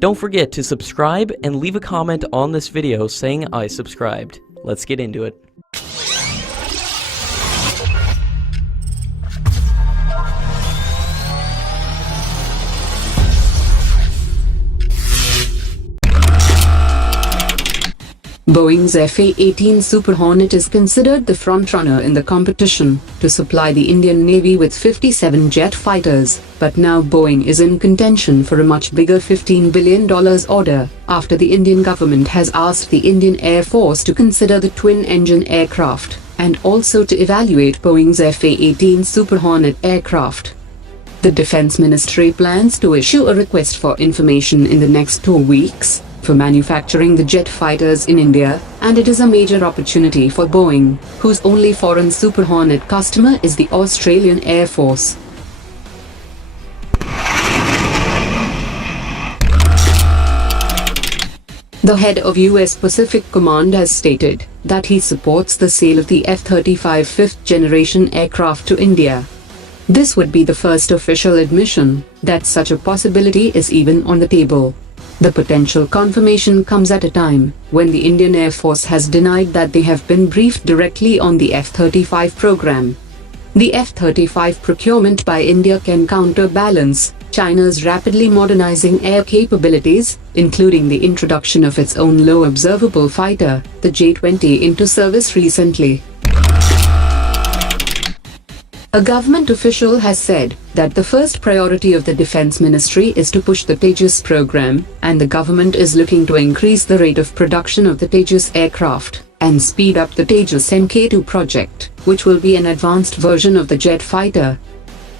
Don't forget to subscribe and leave a comment on this video saying I subscribed. Let's get into it. Boeing's F-18 Super Hornet is considered the frontrunner in the competition to supply the Indian Navy with 57 jet fighters, but now Boeing is in contention for a much bigger $15 billion order, after the Indian government has asked the Indian Air Force to consider the twin-engine aircraft, and also to evaluate Boeing's F-18 Super Hornet aircraft. The Defense Ministry plans to issue a request for information in the next 2 weeks for manufacturing the jet fighters in India, and it is a major opportunity for Boeing, whose only foreign Super Hornet customer is the Australian Air Force. The head of US Pacific Command has stated that he supports the sale of the F-35 fifth-generation aircraft to India. This would be the first official admission that such a possibility is even on the table. The potential confirmation comes at a time when the Indian Air Force has denied that they have been briefed directly on the F-35 program. The F-35 procurement by India can counterbalance China's rapidly modernizing air capabilities, including the introduction of its own low-observable fighter, the J-20, into service recently. A government official has said that the first priority of the Defense Ministry is to push the Tejas program, and the government is looking to increase the rate of production of the Tejas aircraft and speed up the Tejas Mk2 project, which will be an advanced version of the jet fighter.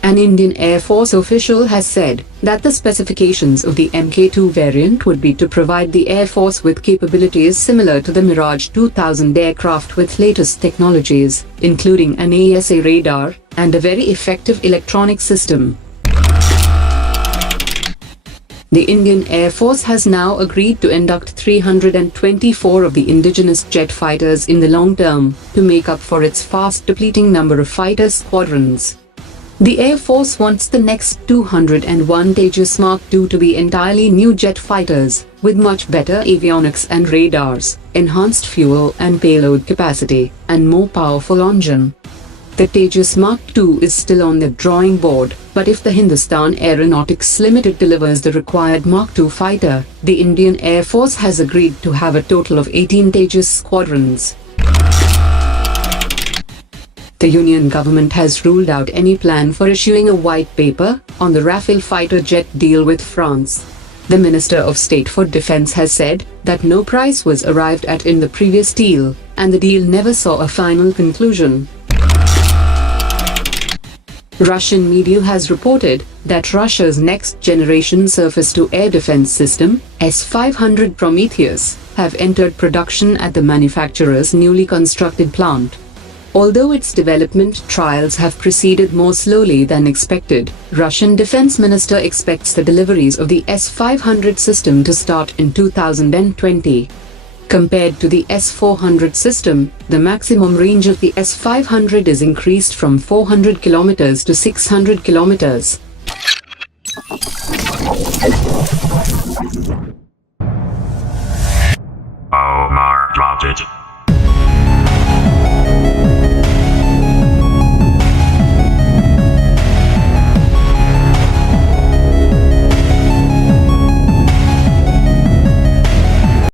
An Indian Air Force official has said that the specifications of the Mk2 variant would be to provide the Air Force with capabilities similar to the Mirage 2000 aircraft with latest technologies, including an AESA radar and a very effective electronic system. The Indian Air Force has now agreed to induct 324 of the indigenous jet fighters in the long term to make up for its fast depleting number of fighter squadrons. The Air Force wants the next 201 Tejas Mark II to be entirely new jet fighters, with much better avionics and radars, enhanced fuel and payload capacity, and more powerful engine. The Tejas Mark II is still on the drawing board, but if the Hindustan Aeronautics Limited delivers the required Mark II fighter, the Indian Air Force has agreed to have a total of 18 Tejas squadrons. The Union government has ruled out any plan for issuing a white paper on the Rafale fighter jet deal with France. The Minister of State for Defense has said that no price was arrived at in the previous deal, and the deal never saw a final conclusion. Russian media has reported that Russia's next-generation surface-to-air defense system, S500 Prometheus, have entered production at the manufacturer's newly constructed plant. Although its development trials have proceeded more slowly than expected, Russian Defense Minister expects the deliveries of the S500 system to start in 2020. Compared to the S400 system, the maximum range of the S500 is increased from 400 km to 600 km.